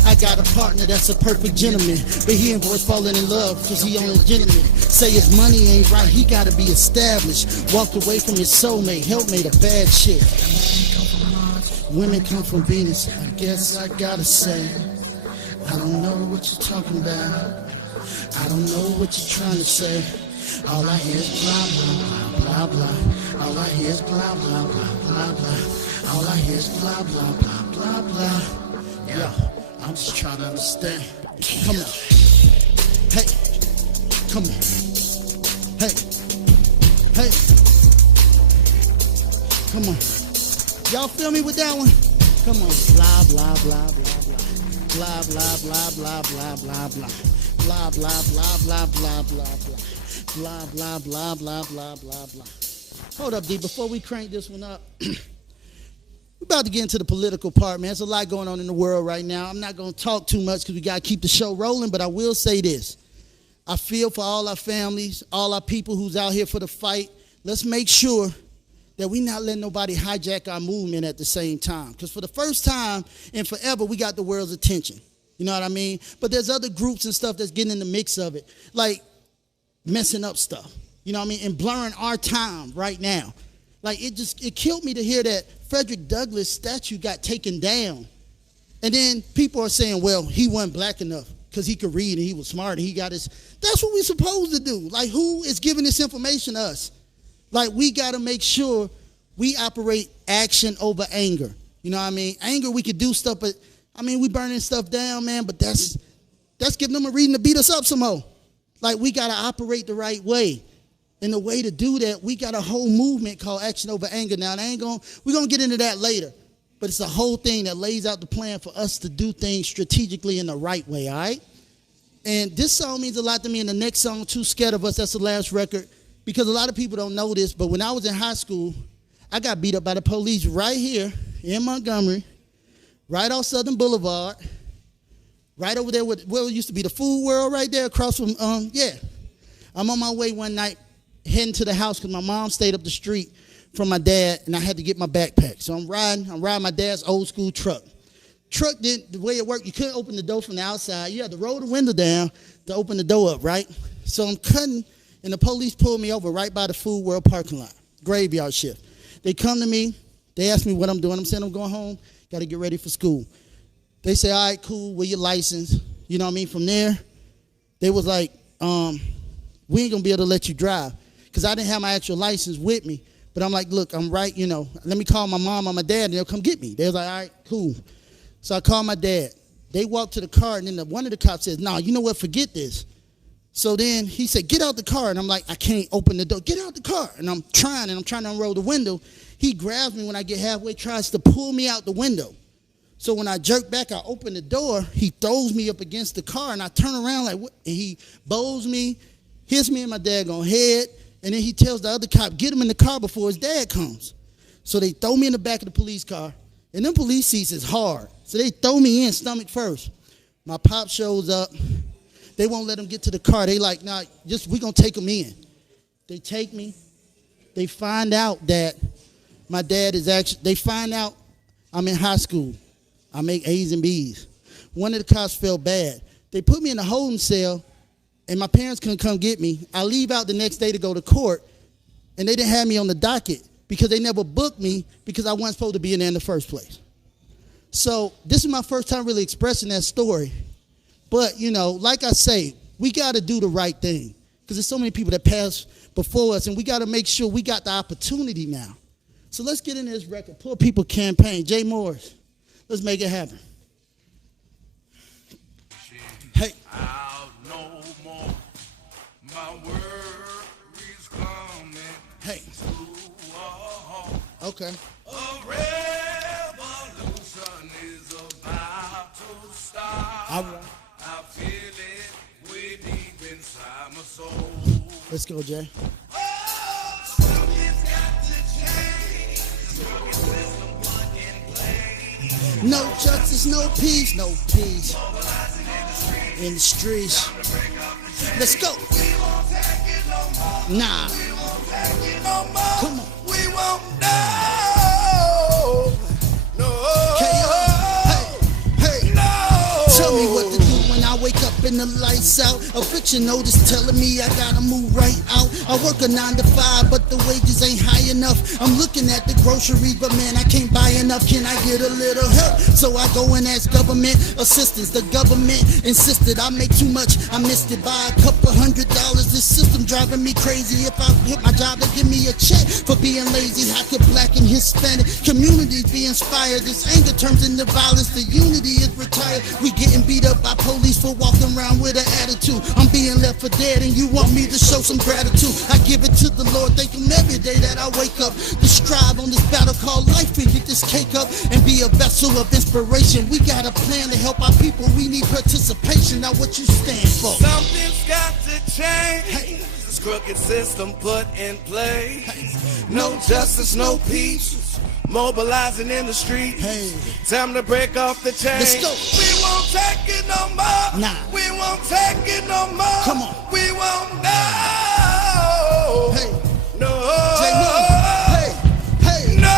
I got a partner that's a perfect gentleman, but he avoids falling in love cause he only gentleman. Say his money ain't right, he gotta be established. Walked away from his soulmate, helpmate, a bad shit. Women come from Venus, I guess I gotta say, I don't know what you're talking about. I don't know what you're trying to say. All I hear is blah, blah, blah, blah. All I hear is blah, blah, blah, blah, blah. All I hear is blah, blah, blah, blah, blah. Yeah, I'm just trying to understand. Come on. Hey, come on. Hey, hey. Come on. Y'all feel me with that one? Come on. Blah, blah, blah, blah, blah. Blah, blah, blah, blah, blah, blah, blah. Blah, blah, blah, blah, blah, blah, blah. Blah, blah, blah, blah, blah, blah, blah. Hold up, D, before we crank this one up, we're about to get into the political part, man. There's a lot going on in the world right now. I'm not going to talk too much because we got to keep the show rolling, but I will say this. I feel for all our families, all our people who's out here for the fight. Let's make sure that we not letting nobody hijack our movement at the same time. Because for the first time in forever, we got the world's attention. You know what I mean? But there's other groups and stuff that's getting in the mix of it, like messing up stuff. You know what I mean? And blurring our time right now. Like, it killed me to hear that Frederick Douglass statue got taken down. And then people are saying, well, he wasn't black enough because he could read and he was smart and he got his. That's what we're supposed to do. Like, who is giving this information to us? Like, we got to make sure we operate action over anger. You know what I mean? Anger, we could do stuff, but, I mean, we burning stuff down, man, but that's giving them a reason to beat us up some more. Like, we got to operate the right way. And the way to do that, we got a whole movement called Action Over Anger. Now, we're going to get into that later. But it's a whole thing that lays out the plan for us to do things strategically in the right way, all right? And this song means a lot to me. And the next song, Too Scared of Us, that's the last record. Because a lot of people don't know this, but when I was in high school, I got beat up by the police right here in Montgomery, right off Southern Boulevard, right over there where it used to be the Food World right there across from, I'm on my way one night heading to the house because my mom stayed up the street from my dad, and I had to get my backpack. So I'm riding my dad's old school truck. The way it worked, you couldn't open the door from the outside. You had to roll the window down to open the door up, right? So I'm cutting, and the police pulled me over right by the Food World parking lot, graveyard shift. They come to me. They ask me what I'm doing. I'm saying I'm going home. Got to get ready for school. They say, all right, cool, where your license? You know what I mean? From there, they was like, we ain't going to be able to let you drive because I didn't have my actual license with me. But I'm like, look, I'm right, let me call my mom or my dad, and they'll come get me. They was like, all right, cool. So I called my dad. They walked to the car, and then one of the cops says, "No, you know what? Forget this." So then he said, "Get out the car." And I'm like, "I can't open the door. Get out the car." And I'm trying to unroll the window. He grabs me when I get halfway, tries to pull me out the window. So when I jerk back, I open the door. He throws me up against the car, and I turn around like, what? And he bows me, hits me in my daggone head, and then he tells the other cop, "Get him in the car before his dad comes." So they throw me in the back of the police car, and them police seats is hard. So they throw me in stomach first. My pop shows up. They won't let him get to the car. They like, "Nah, we gonna take him in." They take me. They find out that my dad is they find out I'm in high school. I make A's and B's. One of the cops felt bad. They put me in a holding cell, and my parents couldn't come get me. I leave out the next day to go to court, and they didn't have me on the docket because they never booked me because I wasn't supposed to be in there in the first place. So this is my first time really expressing that story. But, like I say, we got to do the right thing because there's so many people that pass before us, and we got to make sure we got the opportunity now. So let's get into this record. Poor People Campaign. Jay Morris. Let's make it happen. Hey. I'll no more. My worries coming. Hey. Okay. A revolution is about to start. All right. I feel it way deep inside my soul. Let's go, Jay. Something's got to change. Struggle system plug and play. No justice, no peace, no peace. In the streets. Let's go. We won't take it no more. Nah. We won't take it no more. Come on. We won't know. No. K.O. Hey. No. Tell me what to do when I wake up and the lights out. Eviction notice telling me I gotta move right out. I work a 9 to 5, but the wages ain't high enough. I'm looking at the groceries, but man, I can't buy enough. Can I get a little help? So I go and ask government assistance. The government insisted I make too much. I missed it by a couple $100. This system driving me crazy. If I hit my job, they give me a check for being lazy. How could black and Hispanic communities be inspired? This anger turns into violence. The unity is retired. We getting beat up by police for walking around with an attitude. I'm being left for dead, and you want me to show some gratitude. I give it to the Lord, thank him every day that I wake up to strive on this battle called life and get this cake up and be a vessel of inspiration. We got a plan to help our people. We need participation. Now what you stand for? Something's got to change. Hey. This crooked system put in place. No justice, no peace. Mobilizing in the street. Hey. Time to break off the chain. Let's go. We won't take it no more. Nah. We won't take it no more. Come on. We won't know. Hey. No. Jay Morris. Hey. Hey. No.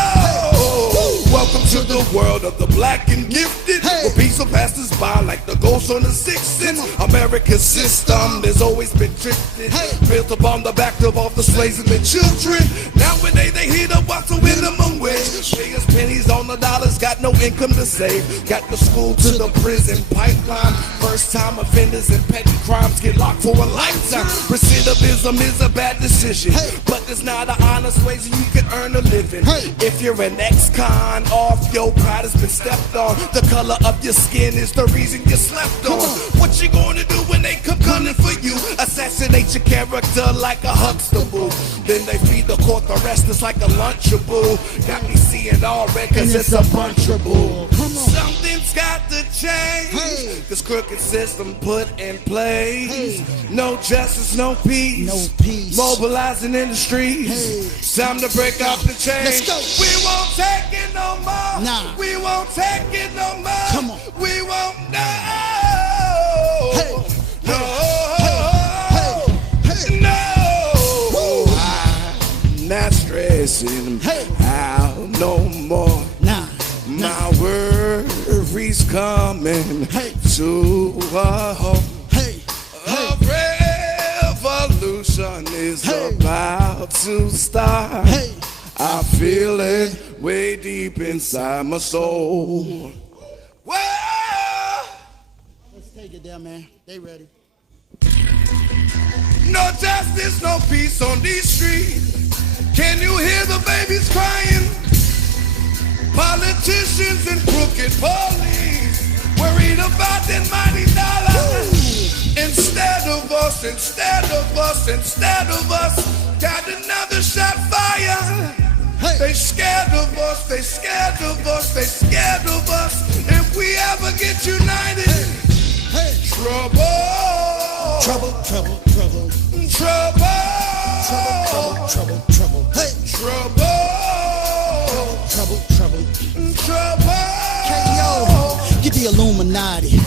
Hey. Welcome to the world of the black and gifted. Hey. Where peace will pass us by like the ghosts on the Sixth Sense. America's system has always been drifted. Hey. Built upon the back of all the slaves and the children. Nowadays they heat up what's a minimum wage. Pay us pennies on the dollars, got no income to save. Got the school to the prison pipeline. First time offenders and petty crimes get locked for a lifetime. Recidivism is a bad decision. Hey. But there's not an honest way so you can earn a living. Hey. If you're an ex-con, off your pride has been stepped on. The color of your skin is the reason you slept on. What you gonna do when they come gunning for you? Assassinate your character like a Huxtable. Then they feed the court the rest is like a Lunchable. Got me seeing all red cause it's a bunch of bull. Something's got to change. Hey. This crooked system put in place. Hey. No justice, no peace. No peace. Mobilizing in the streets. Hey. Time to break off the chain. Let's go. We won't take it no more. Nah. We won't take it no more. Come on. We won't know. Hey. No. Hey. Hey. No. Woo. I'm not stressing Hey. out no more. Nah. My worries coming Hey. to a halt. Hey. A revolution is Hey. about to start. Hey. I feel it way deep inside my soul. Whoa! Let's take it down, man. They ready. No justice, no peace on these streets. Can you hear the babies crying? Politicians and crooked police. Worried about that mighty dollar. Instead of us, got another shot fire. Hey. They scared of us, they scared of us. If we ever get united, Hey. trouble. Trouble. Hey. Trouble. KO. Get the Illuminati.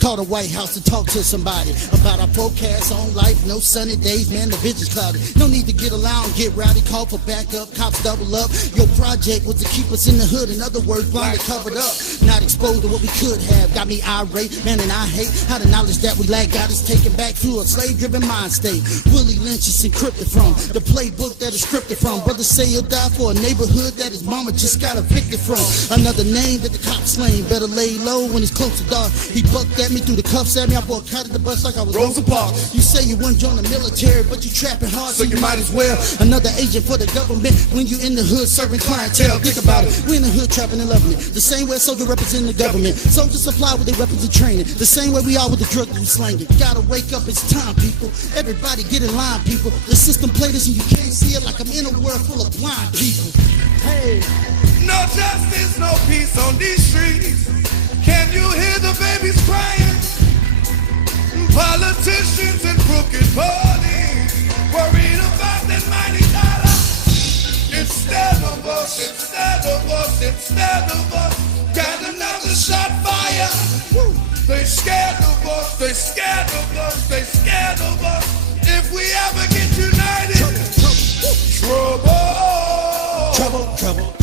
Call the White House to talk to somebody about our forecast on life. No sunny days, man, the vision's cloudy. No need to get loud and get rowdy. Call for backup, cops double up. Your project was to keep us in the hood. In other words, blindly covered up. Not exposed to what we could have. Got me irate, man, and I hate how the knowledge that we lack got us taken back through a slave-driven mind state. Willie Lynch is encrypted from the playbook that is scripted from. Brothers say he'll die for a neighborhood that his mama just got evicted from. Another name that the cops slain. Better lay low when it's close to dark. He bucked at me through the cuffs at me. I bought cut at the bus like I was Rosa Parks. You say you wouldn't join the military, but you trapping hard, so you might as well. Another agent for the government when you in the hood serving clientele. Think about it. We in the hood trapping and loving it. The same way a soldier represent the government. Soldiers supply with their weapons and training. The same way we are with the drug that we slanging. Gotta wake up, it's time, people. Everybody get in line, people. The system played us and you can't see it like I'm in a world full of blind people. Hey. No justice, no peace on these streets. Can you hear the babies crying? Politicians and crooked parties worried about that mighty dollar. Instead of us, got another shot fire. They scared of us. If we ever get united,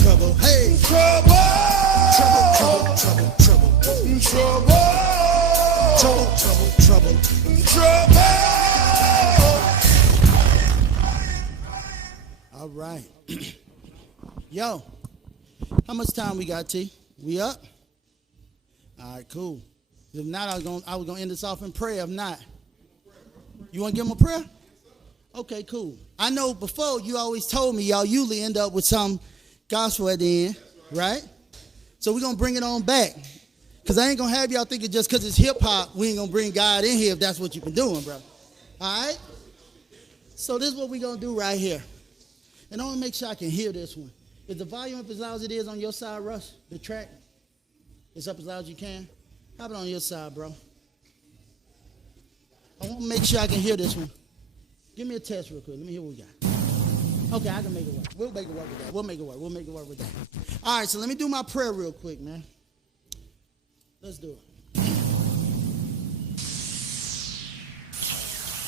Trouble. Hey. Trouble. All right. Yo, how much time we got, T? We up? All right, cool. If not, I was gonna end this off in prayer. If not, you want to give him a prayer? Okay, cool. I know before you always told me y'all usually end up with some gospel at the end, right? So we're gonna bring it on back. Because I ain't going to have y'all thinking just because it's hip-hop, we ain't going to bring God in here if that's what you've been doing, bro. All right? So this is what we're going to do right here. And I want to make sure I can hear this one. Is the volume up as loud as it is on your side, Russ? The track? It's up as loud as you can? How about on your side, bro? I want to make sure I can hear this one. Give me a test real quick. Let me hear what we got. Okay, I can make it work. We'll make it work with that. We'll make it work with that. All right, so let me do my prayer real quick, man. Let's do it.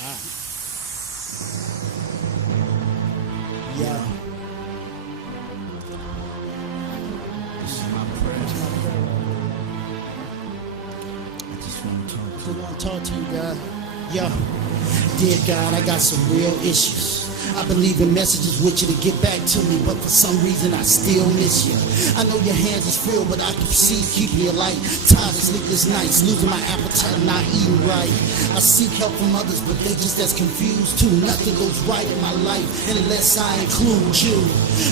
All right. Yeah. This is my prayer. I just want to talk to you, God. Yeah. Dear God, I got some real issues. I believe in messages with you to get back to me, but for some reason I still miss you. I know your hands is filled, but I can see keep me alive. Tired of sleepless nights, losing my appetite, not eating right. I seek help from others, but they just as confused too. Nothing goes right in my life unless I include you.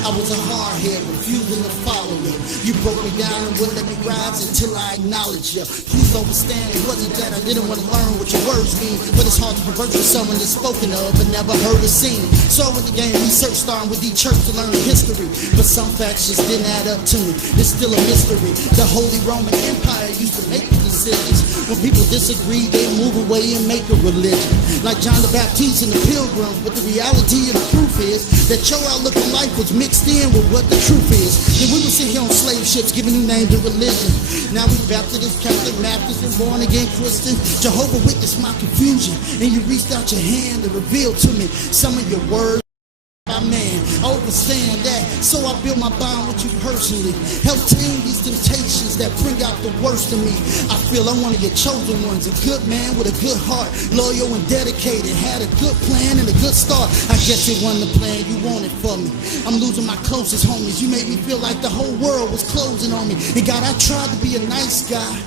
I was a hardhead, refusing to follow you. You broke me down and wouldn't let me rise until I acknowledge you. Please understand, it wasn't that I didn't want to learn what your words mean, but it's hard to converse with someone that's spoken of but never heard or seen. So with the game research, starting with each church to learn history, but some facts just didn't add up to me. It's still a mystery. The Holy Roman Empire used to make the decisions. When people disagree, they move away and make a religion, like John the Baptist and the Pilgrims. But the reality and the proof is that your outlook on life was mixed in with what the truth is. Then we would sit here on slave ships giving new names to religion. Now we Baptist, Catholic, Baptist, and born again Christian. Jehovah witnessed my confusion, and you reached out your hand to reveal to me some of your words. My man, I understand that, so I build my bond with you personally. Help tame these temptations that bring out the worst in me. I feel I'm one of your chosen ones, a good man with a good heart, loyal and dedicated, had a good plan and a good start. I guess it wasn't the plan you wanted for me. I'm losing my closest homies. You made me feel like the whole world was closing on me. And God, I tried to be a nice guy,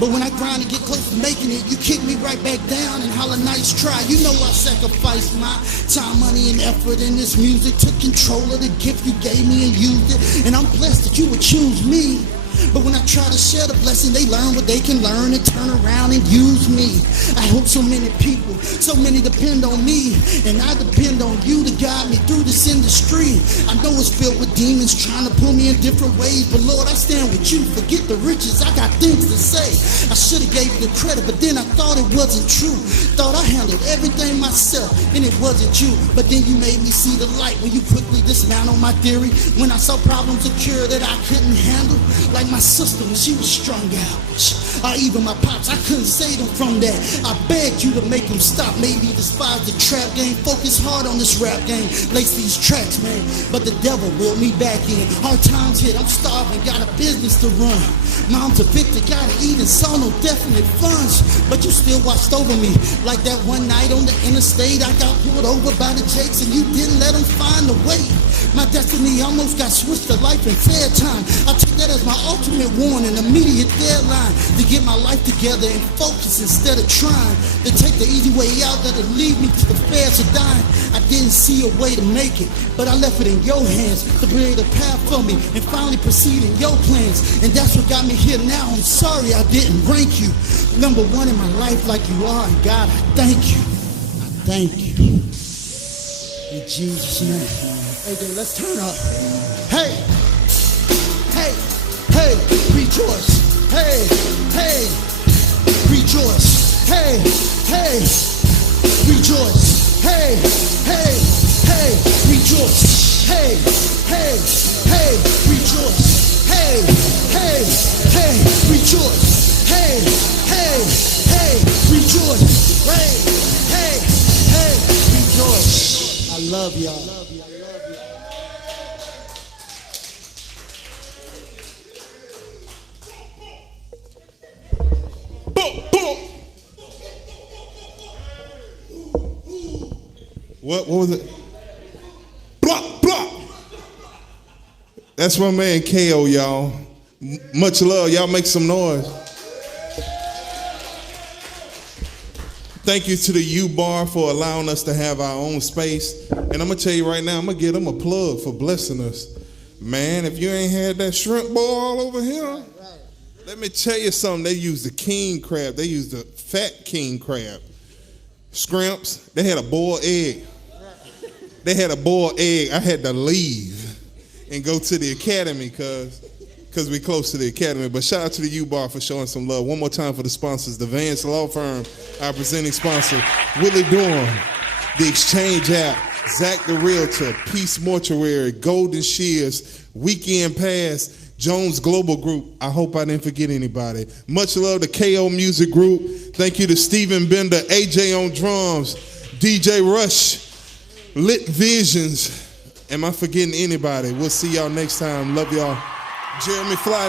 but when I grind to get close to making it, you kick me right back down and holler, nice try. You know I sacrificed my time, money, and effort in this music. Took control of the gift you gave me and used it. And I'm blessed that you would choose me. But when I try to share the blessing, they learn what they can learn and turn around and use me. I hope so many people, so many depend on me, and I depend on you to guide me through this industry. I know it's filled with demons trying to pull me in different ways, but Lord, I stand with you. Forget the riches, I got things to say. I should have gave you the credit, but then I thought it wasn't true. Thought I handled everything myself, and it wasn't you. But then you made me see the light when you quickly dismantled my theory. When I saw problems occur that I couldn't handle, like my sister when she was strung out, or even my pops, I couldn't save them from that. I begged you to make them stop, made me despise the trap game. Focus hard on this rap game, lace these tracks, man. But the devil willed me back in. Hard times hit, I'm starving, got a business to run. Mom's evicted, gotta eat and saw no definite funds. But you still watched over me, like that one night on the interstate. I got pulled over by the Jakes and you didn't let them find a way. My destiny almost got switched to life in fair time. I took that as my ultimate warning, immediate deadline to get my life together and focus instead of trying to take the easy way out that'll lead me to the fairs of dying. I didn't see a way to make it, but I left it in your hands to create a path for me and finally proceed in your plans. And that's what got me here now. I'm sorry I didn't rank you number one in my life like you are, and God, I thank you. I thank you. In Jesus' name. Hey, dude, let's turn up. Hey, hey, hey, rejoice. Hey, hey, rejoice. Hey, hey, rejoice. Hey, hey, hey, rejoice. Hey, hey, hey, rejoice. Hey, hey, hey, rejoice. Hey, hey, hey, rejoice. Hey, hey, hey, rejoice. I love y'all. What was it? Block, block. That's my man Khao, y'all. Much love. Y'all make some noise. Thank you to the U-Bar for allowing us to have our own space. And I'm going to tell you right now, I'm going to give them a plug for blessing us. Man, if you ain't had that shrimp boil over here, let me tell you something. They used the king crab. They used the fat king crab. Scrimps, they had a boiled egg. They had a boiled egg. I had to leave and go to the academy because we close to the academy. But shout out to the U-Bar for showing some love. One more time for the sponsors. The Vance Law Firm, our presenting sponsor. Willie Durham, The Exchange App, Zach the Realtor, Peace Mortuary, Golden Shears, Weekend Pass, Jones Global Group. I hope I didn't forget anybody. Much love to Khao Music Group. Thank you to Stephen Bender, AJ on drums, DJ Rush, Lit Visions. Am I forgetting anybody? We'll see y'all next time. Love y'all. Jeremy Fly.